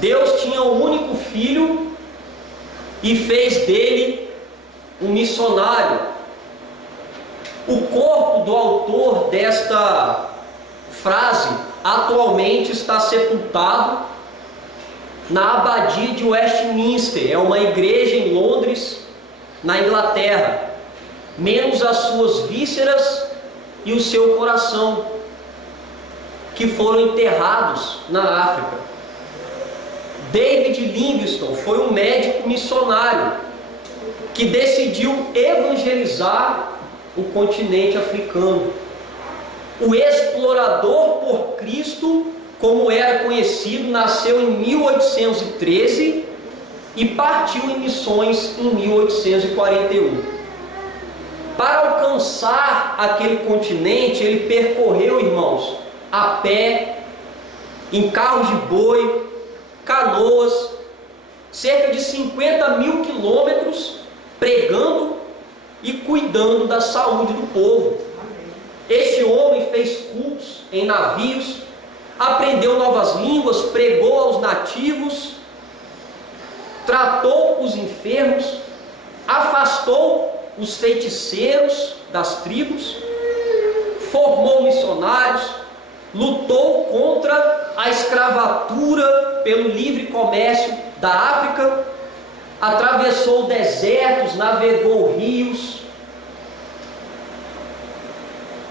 Deus tinha um único filho e fez dele um missionário. O corpo do autor desta frase atualmente está sepultado na abadia de Westminster. É uma igreja em Londres, na Inglaterra. Menos as suas vísceras e o seu coração, que foram enterrados na África. David Livingstone foi um médico missionário que decidiu evangelizar o continente africano. O explorador por Cristo, como era conhecido, nasceu em 1813 e partiu em missões em 1841. Para alcançar aquele continente, ele percorreu, irmãos, a pé, em carros de boi, canoas, cerca de 50 mil quilômetros, pregando e cuidando da saúde do povo. Este homem fez cultos em navios, aprendeu novas línguas, pregou aos nativos, tratou os enfermos, afastou os feiticeiros das tribos, formou missionários, lutou contra a escravatura pelo livre comércio da África, atravessou desertos, navegou rios,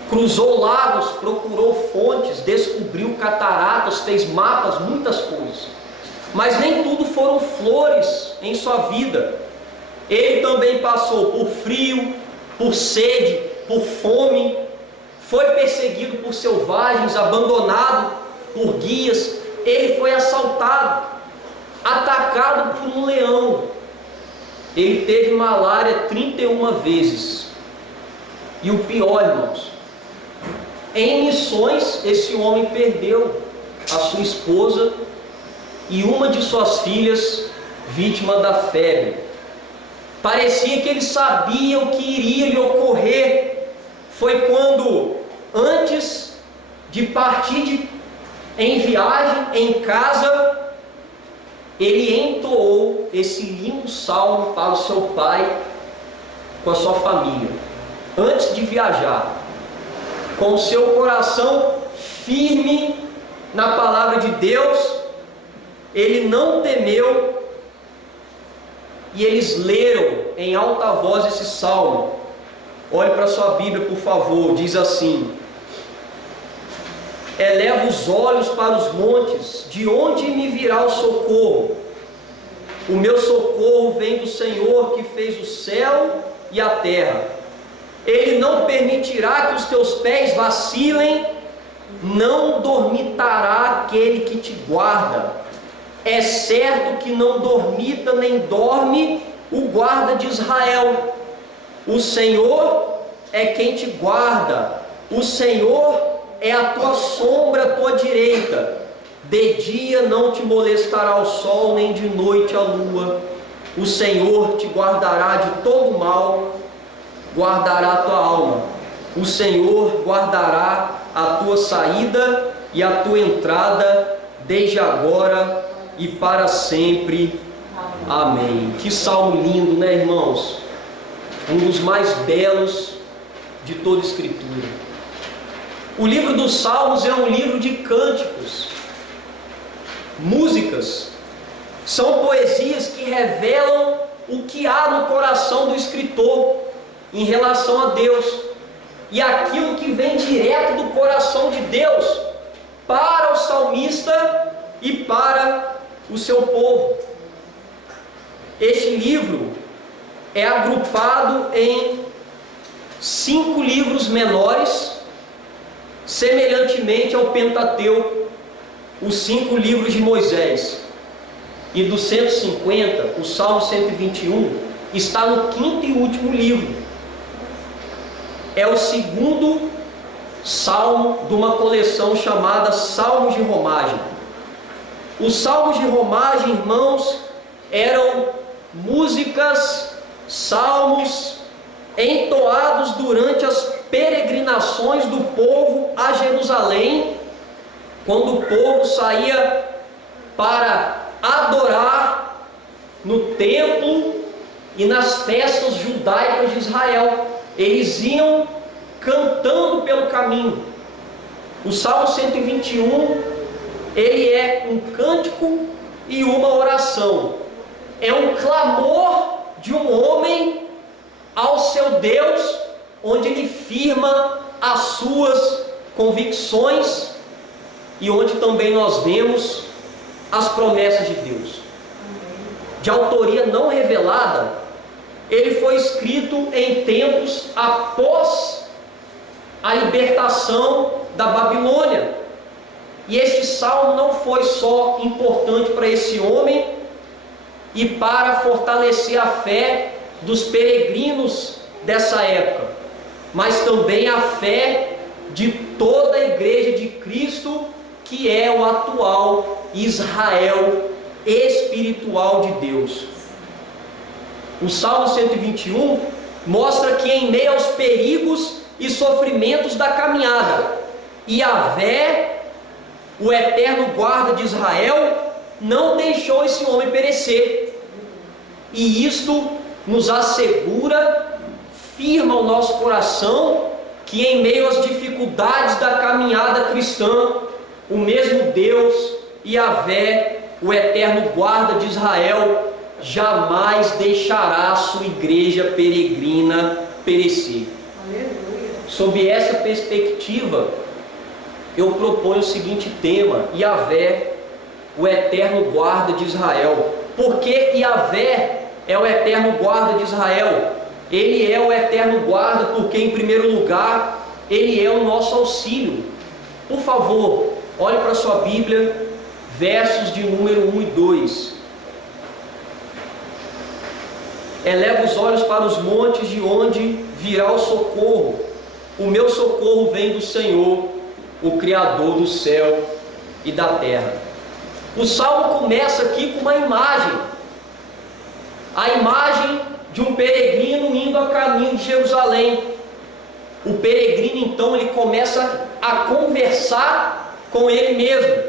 cruzou lagos, procurou fontes, descobriu cataratas, fez mapas, muitas coisas. Mas nem tudo foram flores em sua vida. Ele também passou por frio, por sede, por fome, foi perseguido por selvagens, abandonado por guias. Ele foi assaltado, atacado por um leão. Ele teve malária 31 vezes. E o pior, irmãos, em missões, esse homem perdeu a sua esposa e uma de suas filhas, vítima da febre. Parecia que ele sabia o que iria lhe ocorrer. Foi quando, antes de partir em viagem, em casa, ele entoou esse lindo salmo para o seu pai, com a sua família, antes de viajar, com o seu coração firme na palavra de Deus. Ele não temeu, e eles leram em alta voz esse salmo. Olhe para a sua Bíblia, por favor. Diz assim: eleva os olhos para os montes, de onde me virá o socorro? O meu socorro vem do Senhor, que fez o céu e a terra. Ele não permitirá que os teus pés vacilem, não dormitará aquele que te guarda. É certo que não dormita nem dorme o guarda de Israel. O Senhor é quem te guarda. O Senhor é a tua sombra, a tua direita. De dia não te molestará o sol, nem de noite a lua. O Senhor te guardará de todo mal, guardará a tua alma. O Senhor guardará a tua saída e a tua entrada, desde agora e para sempre. Amém. Que salmo lindo, né, irmãos? Um dos mais belos de toda a Escritura. O livro dos Salmos é um livro de cânticos, músicas. São poesias que revelam o que há no coração do escritor em relação a Deus, e aquilo que vem direto do coração de Deus para o salmista e para o seu povo. Este livro é agrupado em 5 livros menores, semelhantemente ao Pentateuco, os 5 livros de Moisés. E dos 150, o Salmo 121 está no 5º e último livro. É o 2º salmo de uma coleção chamada Salmos de Romagem. Os salmos de romagem, irmãos, eram músicas, salmos entoados durante as peregrinações do povo a Jerusalém, quando o povo saía para adorar no templo e nas festas judaicas de Israel. Eles iam cantando pelo caminho. O Salmo 121, ele é um cântico e uma oração. É um clamor de um homem ao seu Deus, onde ele firma as suas convicções e onde também nós vemos as promessas de Deus. De autoria não revelada, ele foi escrito em tempos após a libertação da Babilônia. E este salmo não foi só importante para esse homem e para fortalecer a fé dos peregrinos dessa época, mas também a fé de toda a igreja de Cristo, que é o atual Israel espiritual de Deus. O Salmo 121 mostra que em meio aos perigos e sofrimentos da caminhada, Yahvé, o eterno guarda de Israel, não deixou esse homem perecer. E isto nos assegura, firma o nosso coração, que em meio às dificuldades da caminhada cristã, o mesmo Deus, Yahvé, o eterno guarda de Israel, jamais deixará a sua igreja peregrina perecer. Aleluia. Sob essa perspectiva, eu proponho o seguinte tema: Yahvé, o eterno guarda de Israel. Por que Yahvé é o eterno guarda de Israel? Ele é o eterno guarda porque, em primeiro lugar, ele é o nosso auxílio. Por favor, olhe para a sua Bíblia, versos de número 1 e 2. Eleva os olhos para os montes, de onde virá o socorro. O meu socorro vem do Senhor, o Criador do céu e da terra. O salmo começa aqui com uma imagem. A imagem de um peregrino indo a caminho de Jerusalém. O peregrino, então, ele começa a conversar com ele mesmo.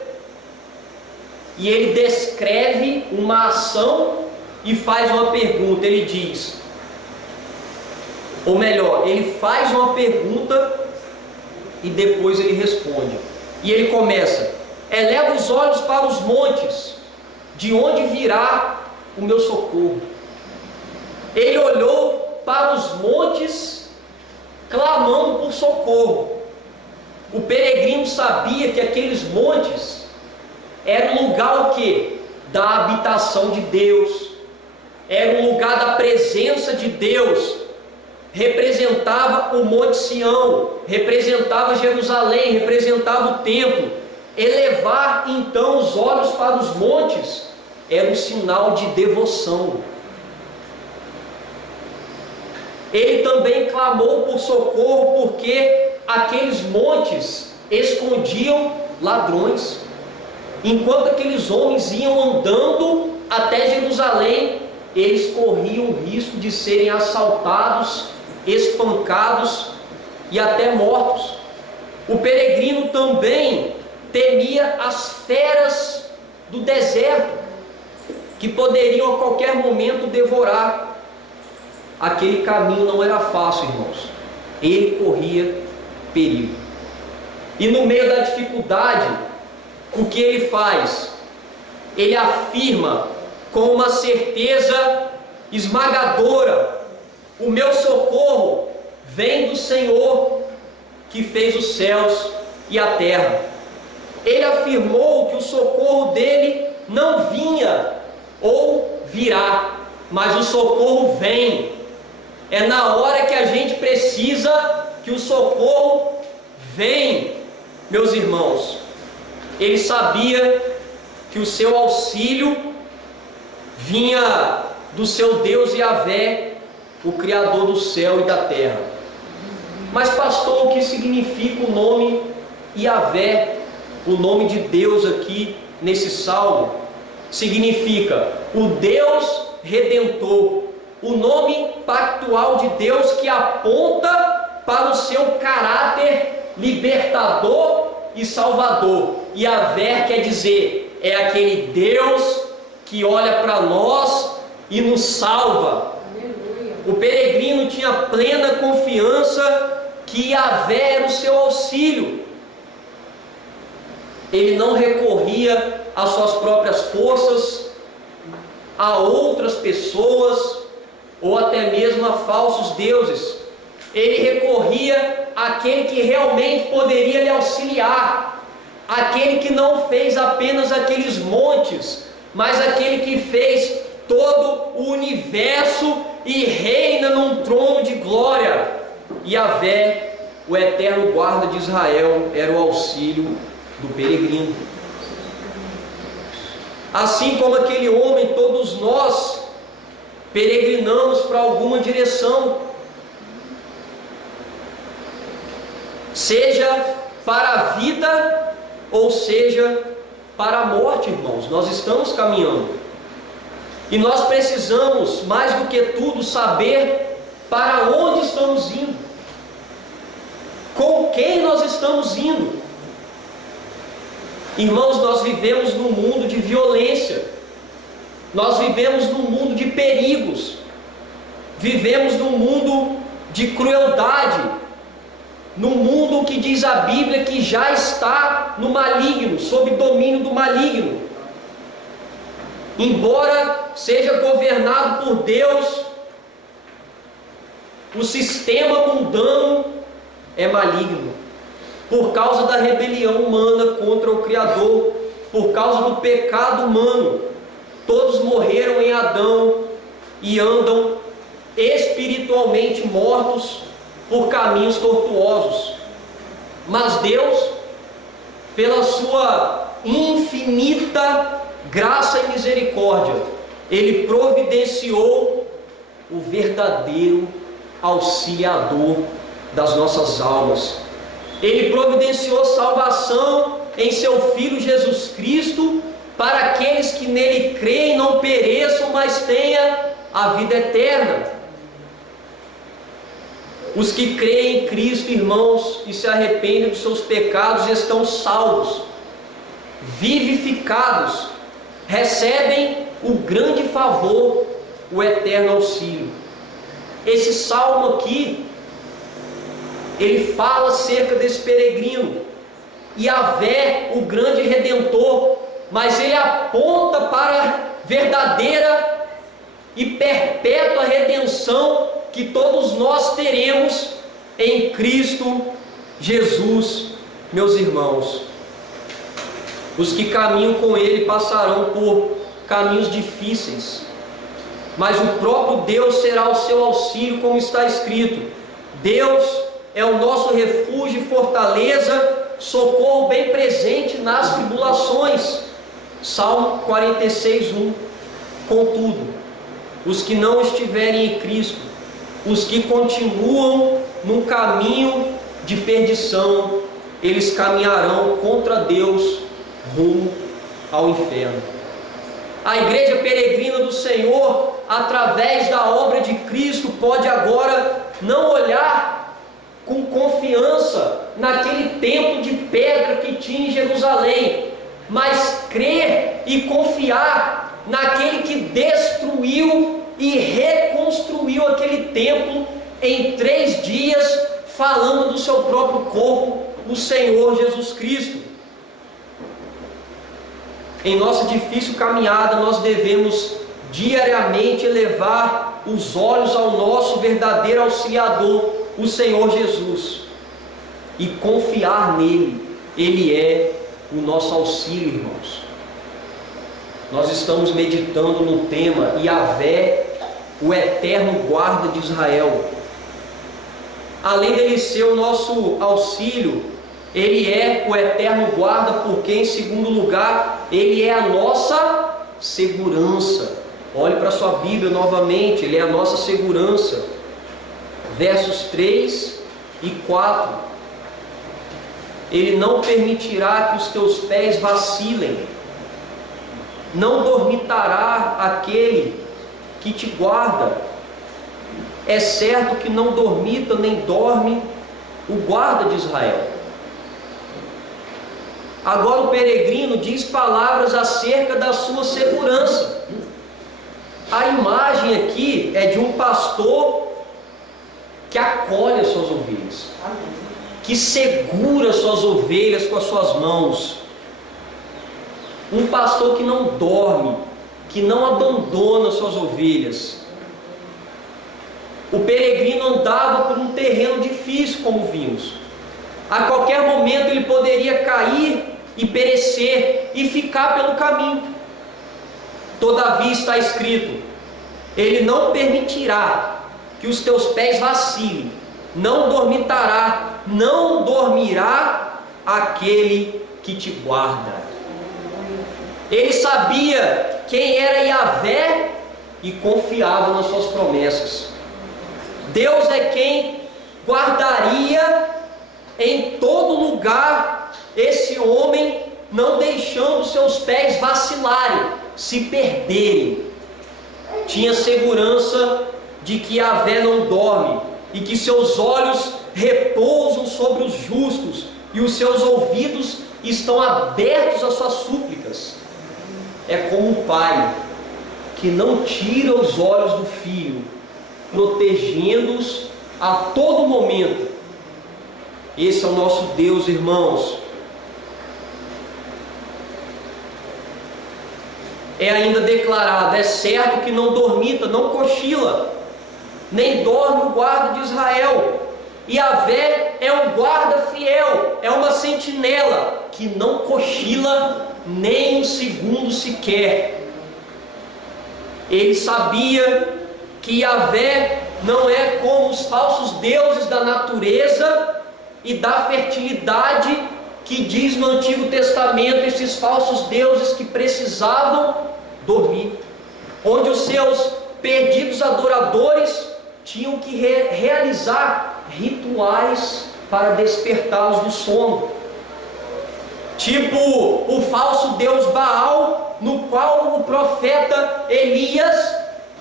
E ele descreve uma ação e faz uma pergunta. Ele diz, ou melhor, ele faz uma pergunta e depois ele responde. E ele começa: eleva os olhos para os montes, de onde virá o meu socorro? Ele olhou para os montes, clamando por socorro. O peregrino sabia que aqueles montes era um lugar o quê? Da habitação de Deus, era um lugar da presença de Deus. Representava o Monte Sião, representava Jerusalém, representava o templo. Elevar então os olhos para os montes era um sinal de devoção. Ele também clamou por socorro porque aqueles montes escondiam ladrões. Enquanto aqueles homens iam andando até Jerusalém, eles corriam o risco de serem assaltados, espancados e até mortos. O peregrino também temia as feras do deserto, que poderiam a qualquer momento devorar. Aquele caminho não era fácil, irmãos. Ele corria perigo. E no meio da dificuldade, o que ele faz? Ele afirma com uma certeza esmagadora: o meu socorro vem do Senhor, que fez os céus e a terra. Ele afirmou que o socorro dele não vinha ou virá, mas o socorro vem. É na hora que a gente precisa que o socorro vem, meus irmãos. Ele sabia que o seu auxílio vinha do seu Deus Yahvé, o Criador do céu e da terra. Mas pastor, o que significa o nome Yahvé, o nome de Deus aqui nesse salmo? Significa o Deus Redentor, o nome pactual de Deus que aponta para o seu caráter libertador e salvador. Yahvé quer dizer, é aquele Deus que olha para nós e nos salva. O peregrino tinha plena confiança que Yahvé era o seu auxílio. Ele não recorria às suas próprias forças, a outras pessoas, ou até mesmo a falsos deuses. Ele recorria àquele que realmente poderia lhe auxiliar, aquele que não fez apenas aqueles montes, mas aquele que fez todo o universo e reina num trono de glória. Yahvé, o eterno guarda de Israel, era o auxílio do peregrino. Assim como aquele homem, todos nós peregrinamos para alguma direção, seja para a vida ou seja para a morte, irmãos. Nós estamos caminhando e nós precisamos, mais do que tudo, saber para onde estamos indo, com quem nós estamos indo. Irmãos, nós vivemos num mundo de violência, nós vivemos num mundo de perigos, vivemos num mundo de crueldade, num mundo que diz a Bíblia que já está no maligno, sob domínio do maligno. Embora seja governado por Deus, o sistema mundano é maligno, por causa da rebelião humana contra o Criador, por causa do pecado humano. Todos morreram em Adão e andam espiritualmente mortos por caminhos tortuosos. Mas Deus, pela sua infinita graça e misericórdia, Ele providenciou o verdadeiro auxiliador das nossas almas. Ele providenciou salvação em seu Filho Jesus Cristo, para aqueles que nele creem não pereçam, mas tenham a vida eterna. Os que creem em Cristo, irmãos, e se arrependem dos seus pecados, estão salvos, vivificados, recebem o grande favor, o eterno auxílio. Esse salmo aqui, ele fala acerca desse peregrino, Yahvé, o grande redentor, mas ele aponta para a verdadeira e perpétua redenção que todos nós teremos em Cristo Jesus. Meus irmãos, os que caminham com Ele passarão por caminhos difíceis, mas o próprio Deus será o seu auxílio, como está escrito: Deus é o nosso refúgio e fortaleza, socorro bem presente nas tribulações. Salmo 46:1. Contudo, os que não estiverem em Cristo, os que continuam num caminho de perdição, eles caminharão contra Deus rumo ao inferno. A igreja peregrina do Senhor, através da obra de Cristo, pode agora não olhar com confiança naquele templo de pedra que tinha em Jerusalém, mas crer e confiar naquele que destruiu e reconstruiu aquele templo em 3 dias, falando do seu próprio corpo, o Senhor Jesus Cristo. Em nossa difícil caminhada, nós devemos diariamente elevar os olhos ao nosso verdadeiro auxiliador, o Senhor Jesus, e confiar nele. Ele é o nosso auxílio, irmãos. Nós estamos meditando no tema Yahvé, o eterno guarda de Israel. Além dele ser o nosso auxílio, ele é o eterno guarda, porque, em segundo lugar, ele é a nossa segurança. Olhe para a sua Bíblia novamente, ele é a nossa segurança. Versos 3 e 4. Ele não permitirá que os teus pés vacilem, não dormitará aquele que te guarda. É certo que não dormita nem dorme o guarda de Israel. Agora o peregrino diz palavras acerca da sua segurança. A imagem aqui é de um pastor que acolhe as suas ovelhas, que segura as suas ovelhas com as suas mãos. Um pastor que não dorme, que não abandona as suas ovelhas. O peregrino andava por um terreno difícil, como vimos. A qualquer momento ele poderia cair e perecer e ficar pelo caminho. Todavia está escrito: Ele não permitirá que os teus pés vacilem, não dormirá aquele que te guarda. Ele sabia quem era Yahvé e confiava nas suas promessas. Deus é quem guardaria em todo lugar esse homem, não deixando seus pés vacilarem, se perderem. Tinha segurança de que Yahvé não dorme e que seus olhos repousam sobre os justos e os seus ouvidos estão abertos às suas súplicas. É como um pai que não tira os olhos do filho, protegendo-os a todo momento. Esse é o nosso Deus, irmãos. É ainda declarado: é certo que não dormita, não cochila, nem dorme o guarda de Israel. Yahvé é um guarda fiel, é uma sentinela que não cochila nem um segundo sequer. Ele sabia que Yahvé não é como os falsos deuses da natureza e da fertilidade, que diz no Antigo Testamento, esses falsos deuses que precisavam dormir, onde os seus perdidos adoradores tinham que realizar rituais para despertá-los do sono, tipo o falso deus Baal, no qual o profeta Elias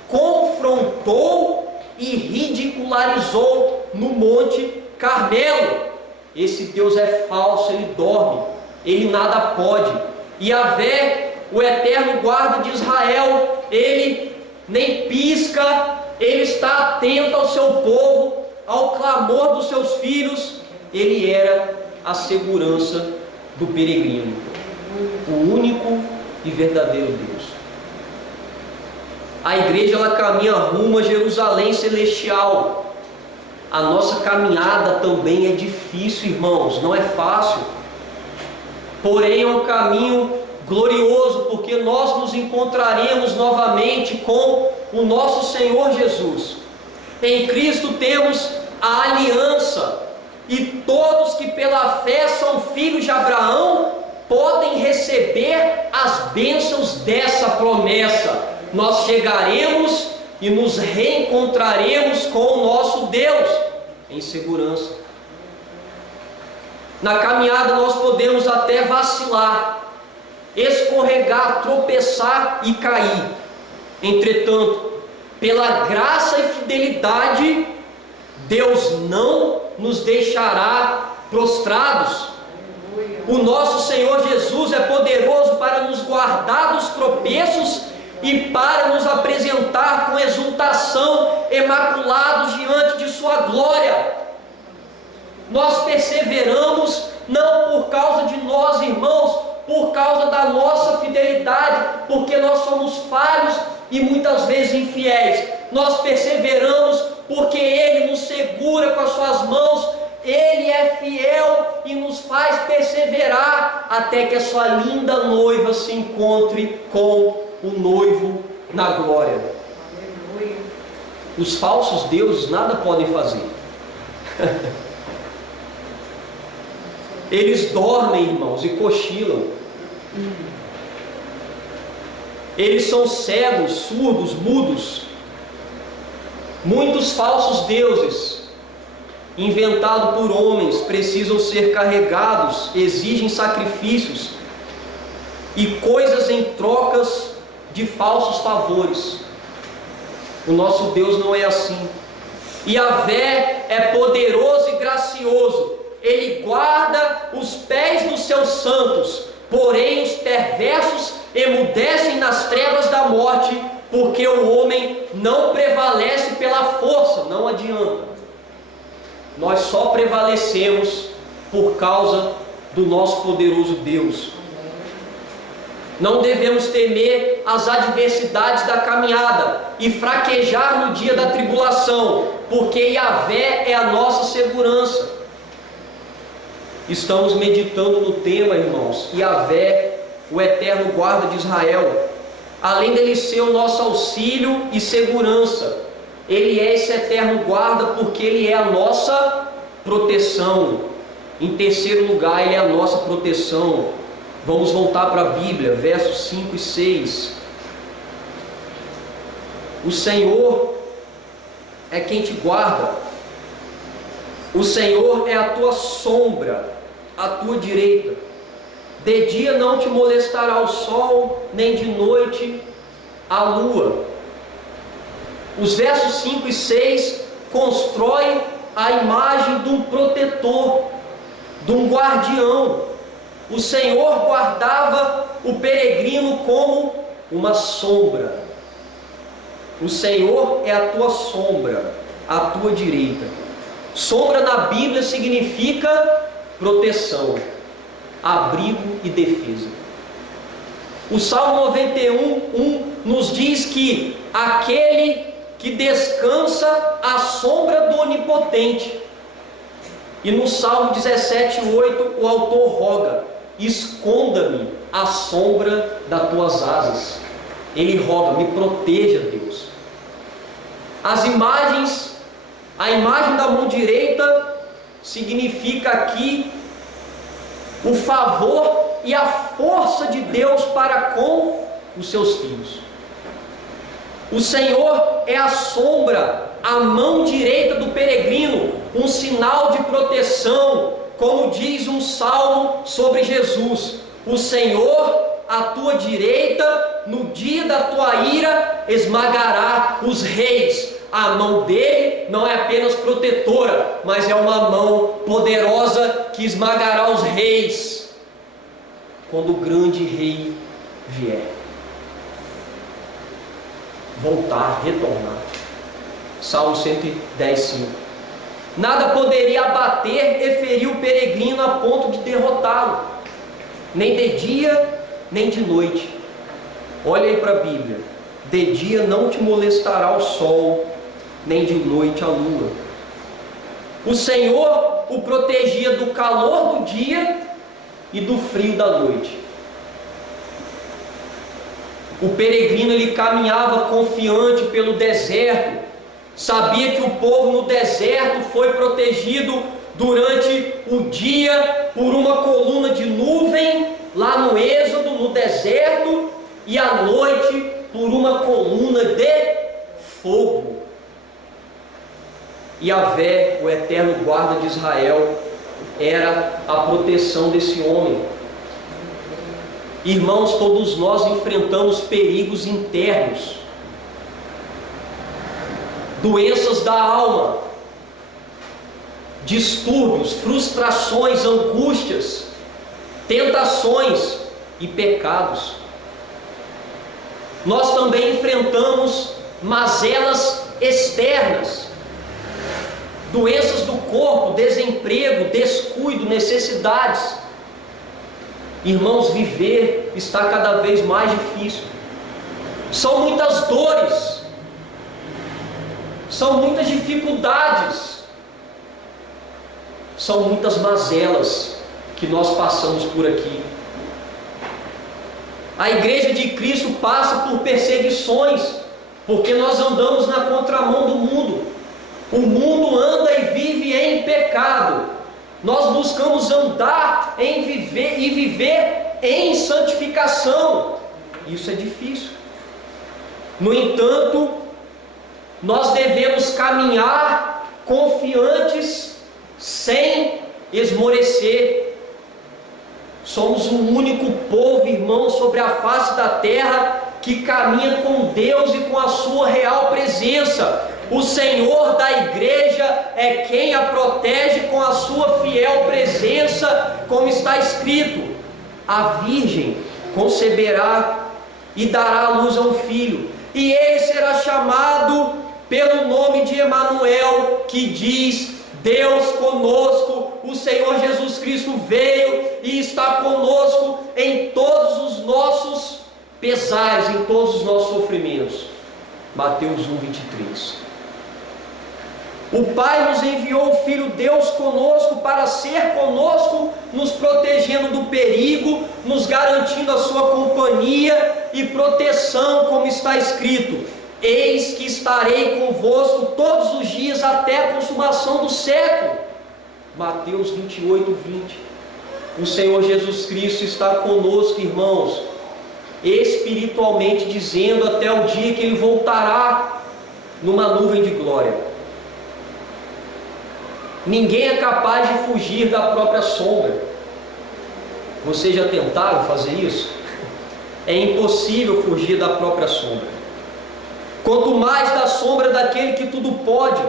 confrontou e ridicularizou no Monte Carmelo. Esse Deus é falso, ele dorme, ele nada pode. Yahvé, o eterno guarda de Israel, ele nem pisca, ele está atento ao seu povo, ao clamor dos seus filhos. Ele era a segurança do peregrino, o único e verdadeiro Deus. A igreja, ela caminha rumo a Jerusalém celestial. A nossa caminhada também é difícil, irmãos, não é fácil. Porém é um caminho glorioso, porque nós nos encontraremos novamente com o nosso Senhor Jesus. Em Cristo temos a aliança, e todos que pela fé são filhos de Abraão podem receber as bênçãos dessa promessa. Nós chegaremos e nos reencontraremos com o nosso Deus em segurança. Na caminhada nós podemos até vacilar, escorregar, tropeçar e cair. Entretanto, pela graça e fidelidade, Deus não nos deixará prostrados. O nosso Senhor Jesus é poderoso para nos guardar dos tropeços e para nos apresentar com exultação, imaculados diante de sua glória. Nós perseveramos não por causa de nós, irmãos, por causa da nossa fidelidade, porque nós somos falhos e muitas vezes infiéis. Nós perseveramos porque Ele nos segura com as suas mãos, Ele é fiel e nos faz perseverar até que a sua linda noiva se encontre com o noivo na glória. Aleluia. Os falsos deuses nada podem fazer. Eles dormem, irmãos, e cochilam. Eles são cegos, surdos, mudos. Muitos falsos deuses, inventados por homens, precisam ser carregados, exigem sacrifícios e coisas em trocas de falsos favores. O nosso Deus não é assim. Yahvé é poderoso e gracioso. Ele guarda os pés dos seus santos, porém os perversos emudecem nas trevas da morte, porque o homem não prevalece pela força. Não adianta. Nós só prevalecemos por causa do nosso poderoso Deus. Não devemos temer as adversidades da caminhada e fraquejar no dia da tribulação, porque Yahvé é a nossa segurança. Estamos meditando no tema, irmãos, Yahvé, o eterno guarda de Israel. Além dele ser o nosso auxílio e segurança, ele é esse eterno guarda porque ele é a nossa proteção. Em terceiro lugar, ele é a nossa proteção. Vamos voltar para a Bíblia, versos 5 e 6. O Senhor é quem te guarda. O Senhor é a tua sombra, à tua direita. De dia não te molestará o sol, nem de noite a lua. Os versos 5 e 6 constroem a imagem de um protetor, de um guardião. O Senhor guardava o peregrino como uma sombra. O Senhor é a tua sombra, à tua direita. Sombra na Bíblia significa proteção, abrigo e defesa. O Salmo 91:1 nos diz que aquele que descansa à sombra do Onipotente. E no Salmo 17:8 o autor roga: esconda-me à sombra das tuas asas. Ele roga: me proteja, Deus. A imagem da mão direita significa aqui o favor e a força de Deus para com os seus filhos. O Senhor é a sombra, a mão direita do peregrino, um sinal de proteção, como diz um salmo sobre Jesus: o Senhor à tua direita, no dia da tua ira, esmagará os reis. A mão dele não é apenas protetora, mas é uma mão poderosa que esmagará os reis quando o grande rei vier. Voltar, retornar. Salmo 110:5. Nada poderia abater e ferir o peregrino a ponto de derrotá-lo, nem de dia, nem de noite. Olha aí para a Bíblia: de dia não te molestará o sol, nem de noite a lua. O Senhor o protegia do calor do dia e do frio da noite. O peregrino, ele caminhava confiante pelo deserto, sabia que o povo no deserto foi protegido durante o dia por uma coluna de nuvem, lá no Êxodo, no deserto, e à noite por uma coluna de fogo. Yahvé, o eterno guarda de Israel, era a proteção desse homem. Irmãos, todos nós enfrentamos perigos internos, doenças da alma, distúrbios, frustrações, angústias, tentações e pecados. Nós também enfrentamos mazelas externas, doenças do corpo, desemprego, descuido, necessidades. Irmãos, viver está cada vez mais difícil. São muitas dores, são muitas dificuldades, são muitas mazelas que nós passamos por aqui. A igreja de Cristo passa por perseguições, porque nós andamos na contramão do mundo. O mundo anda e vive em pecado. Nós buscamos andar em viver em santificação. Isso é difícil. No entanto, nós devemos caminhar confiantes, sem esmorecer. Somos o único povo, irmão, sobre a face da terra que caminha com Deus e com a sua real presença. O Senhor da igreja é quem a protege com a sua fiel presença, como está escrito: a virgem conceberá e dará à luz a um filho, e ele será chamado pelo nome de Emanuel, que diz: Deus conosco. O Senhor Jesus Cristo veio e está conosco em todos os nossos pesares, em todos os nossos sofrimentos. Mateus 1:23. O Pai nos enviou o Filho Deus conosco para ser conosco, nos protegendo do perigo, nos garantindo a sua companhia e proteção, como está escrito: eis que estarei convosco todos os dias até a consumação do século. Mateus 28:20. O Senhor Jesus Cristo está conosco, irmãos, espiritualmente dizendo, até o dia que Ele voltará numa nuvem de glória. Ninguém é capaz de fugir da própria sombra. Vocês já tentaram fazer isso? É impossível fugir da própria sombra. Quanto mais da sombra daquele que tudo pode.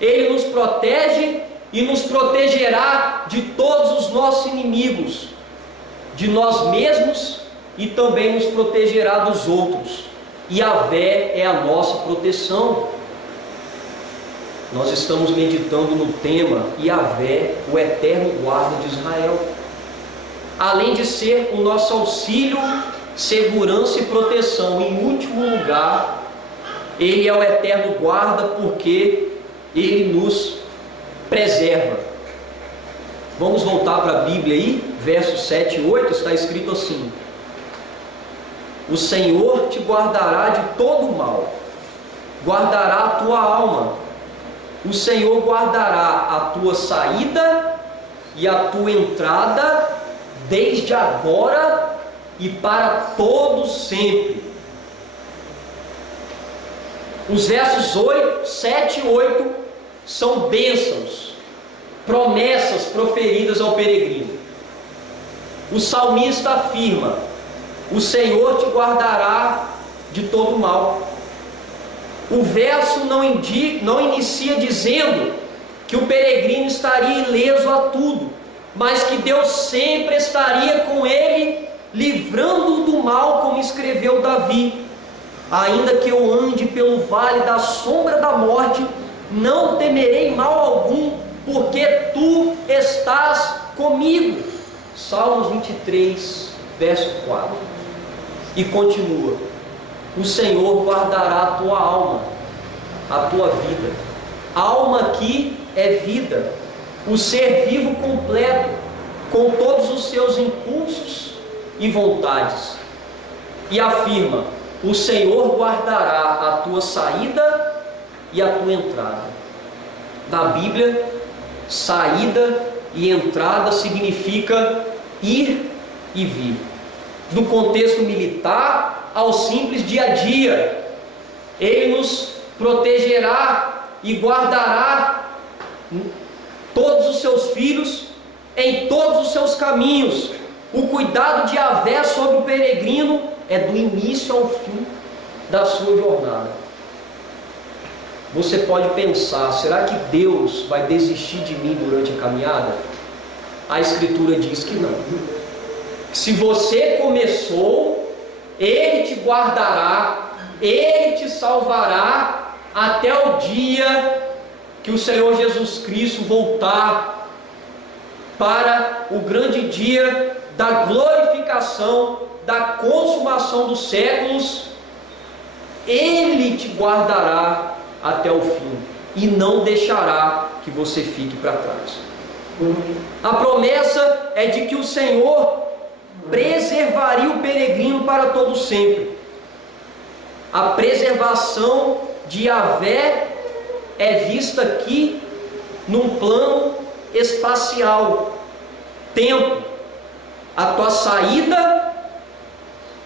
Ele nos protege e nos protegerá de todos os nossos inimigos, de nós mesmos, e também nos protegerá dos outros. Yahvé é a nossa proteção. Nós estamos meditando no tema Yahvé, o eterno guarda de Israel. Além de ser o nosso auxílio, segurança e proteção, em último lugar, Ele é o eterno guarda porque Ele nos preserva. Vamos voltar para a Bíblia aí, versos 7 e 8, está escrito assim: o Senhor te guardará de todo o mal, guardará a tua alma. O Senhor guardará a tua saída e a tua entrada, desde agora e para todos sempre. Os versos 7 e 8 são bênçãos, promessas proferidas ao peregrino. O salmista afirma: o Senhor te guardará de todo mal. O verso não inicia dizendo que o peregrino estaria ileso a tudo, mas que Deus sempre estaria com ele, livrando-o do mal, como escreveu Davi: ainda que eu ande pelo vale da sombra da morte, não temerei mal algum, porque tu estás comigo. Salmos 23, verso 4. E continua: o Senhor guardará a tua alma, a tua vida. Alma aqui é vida, o ser vivo completo, com todos os seus impulsos e vontades. E afirma: o Senhor guardará a tua saída e a tua entrada. Na Bíblia, saída e entrada significa ir e vir. Do contexto militar ao simples dia a dia, Ele nos protegerá e guardará todos os seus filhos em todos os seus caminhos. O cuidado de Yahvé sobre o peregrino é do início ao fim da sua jornada. Você pode pensar: será que Deus vai desistir de mim durante a caminhada? A Escritura diz que não. Se você começou, Ele te guardará, Ele te salvará até o dia que o Senhor Jesus Cristo voltar para o grande dia da glorificação, da consumação dos séculos. Ele te guardará até o fim e não deixará que você fique para trás. A promessa é de que o Senhor preservaria o peregrino para todo sempre. A preservação de Yahvé é vista aqui num plano espacial, tempo. A tua saída,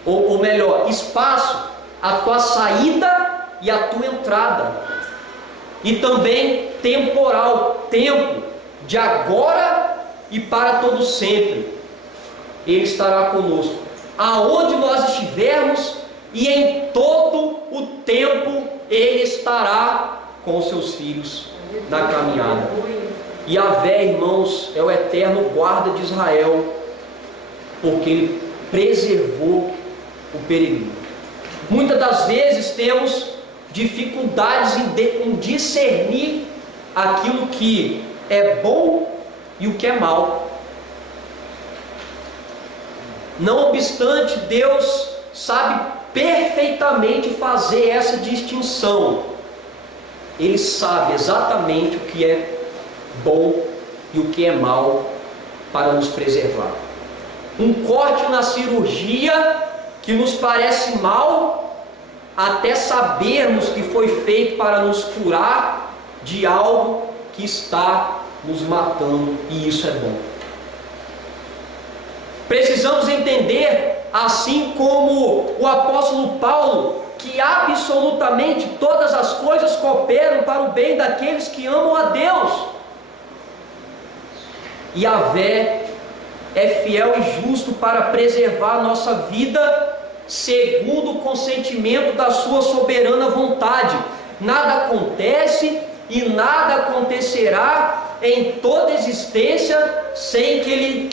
ou melhor, espaço, a tua saída e a tua entrada. E também temporal, tempo, de agora e para todo sempre. Ele estará conosco, aonde nós estivermos, e em todo o tempo Ele estará com os seus filhos na caminhada. Yahvé, irmãos, é o eterno guarda de Israel, porque Ele preservou o peregrino. Muitas das vezes temos dificuldades em discernir aquilo que é bom e o que é mal. Não obstante, Deus sabe perfeitamente fazer essa distinção. Ele sabe exatamente o que é bom e o que é mal para nos preservar. Um corte na cirurgia que nos parece mal, até sabermos que foi feito para nos curar de algo que está nos matando, e isso é bom. Precisamos entender, assim como o apóstolo Paulo, que absolutamente todas as coisas cooperam para o bem daqueles que amam a Deus. Yahvé é fiel e justo para preservar a nossa vida segundo o consentimento da sua soberana vontade. Nada acontece e nada acontecerá em toda existência sem que Ele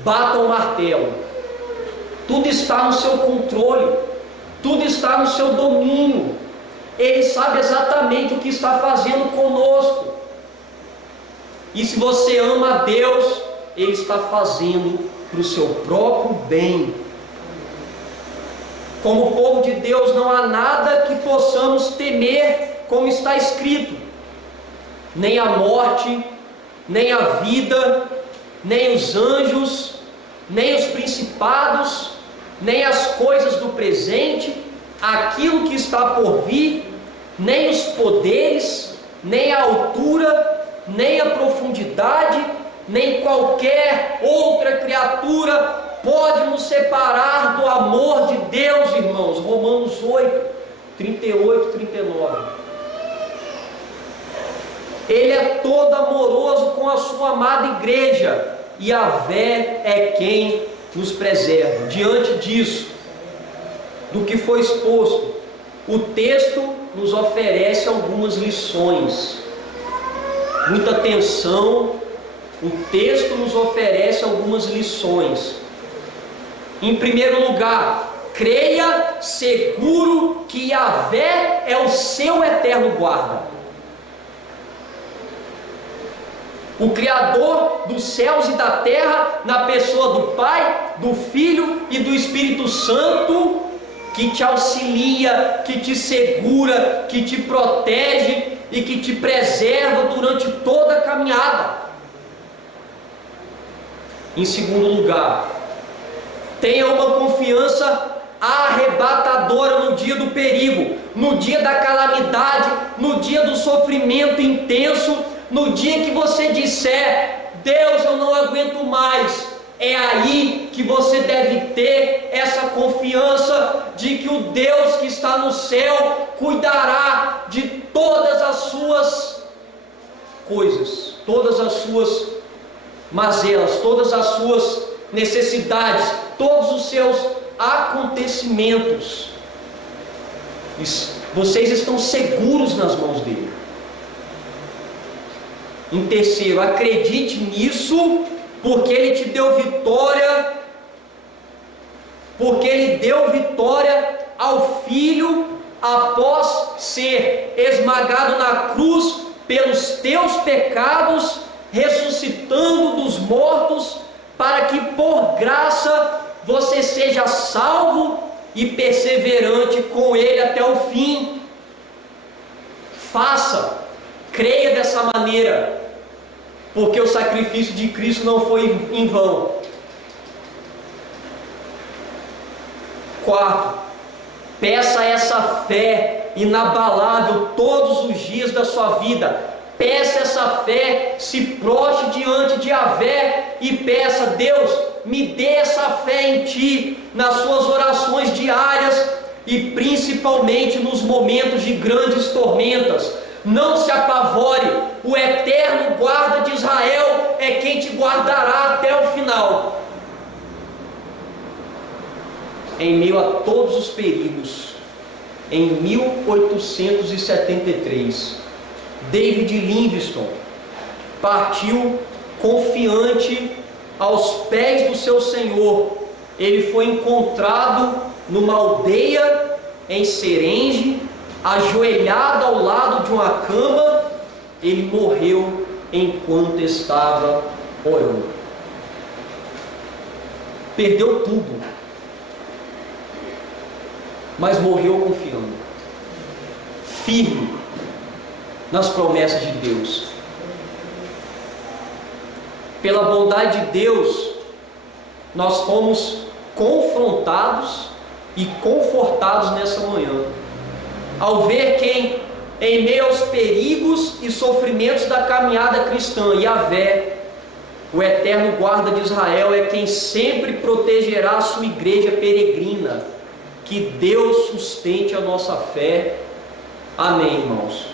bata o martelo. Tudo está no seu controle, tudo está no seu domínio. Ele sabe exatamente o que está fazendo conosco. E se você ama a Deus, Ele está fazendo para o seu próprio bem. Como povo de Deus, não há nada que possamos temer, como está escrito: nem a morte, nem a vida, nem os anjos, nem os principados, nem as coisas do presente, aquilo que está por vir, nem os poderes, nem a altura, nem a profundidade, nem qualquer outra criatura pode nos separar do amor de Deus, irmãos. Romanos 8, 38, 39. Ele é todo amoroso com a sua amada igreja, e Yahvé é quem nos preserva. Diante disso, do que foi exposto, o texto nos oferece algumas lições. Muita atenção, o texto nos oferece algumas lições. Em primeiro lugar, creia seguro que Yahvé é o seu eterno guarda. O Criador dos céus e da terra, na pessoa do Pai, do Filho e do Espírito Santo, que te auxilia, que te segura, que te protege e que te preserva durante toda a caminhada. Em segundo lugar, tenha uma confiança arrebatadora no dia do perigo, no dia da calamidade, no dia do sofrimento intenso, no dia que você disser: Deus, eu não aguento mais. É aí que você deve ter essa confiança de que o Deus que está no céu cuidará de todas as suas coisas, todas as suas mazelas, todas as suas necessidades, todos os seus acontecimentos. Vocês estão seguros nas mãos dele. Em terceiro, acredite nisso, porque ele te deu vitória, porque ele deu vitória ao Filho após ser esmagado na cruz pelos teus pecados, ressuscitando dos mortos, para que por graça você seja salvo e perseverante com ele até o fim. Faça, creia dessa maneira, porque o sacrifício de Cristo não foi em vão. Quarto, peça essa fé inabalável todos os dias da sua vida. Peça essa fé, se prostre diante de Yahvé e peça: Deus, me dê essa fé em Ti, nas suas orações diárias e principalmente nos momentos de grandes tormentas. Não se apavore, o eterno guarda de Israel é quem te guardará até o final. Em meio a todos os perigos, em 1873, David Livingstone partiu confiante aos pés do seu Senhor. Ele foi encontrado numa aldeia em Serenge, ajoelhado ao lado de uma cama. Ele morreu enquanto estava orando. Perdeu tudo, mas morreu confiando, firme nas promessas de Deus. Pela bondade de Deus, nós fomos confrontados e confortados nessa manhã, ao ver que em meio aos perigos e sofrimentos da caminhada cristã, Yahvé, o eterno guarda de Israel, é quem sempre protegerá a sua igreja peregrina. Que Deus sustente a nossa fé. Amém, irmãos.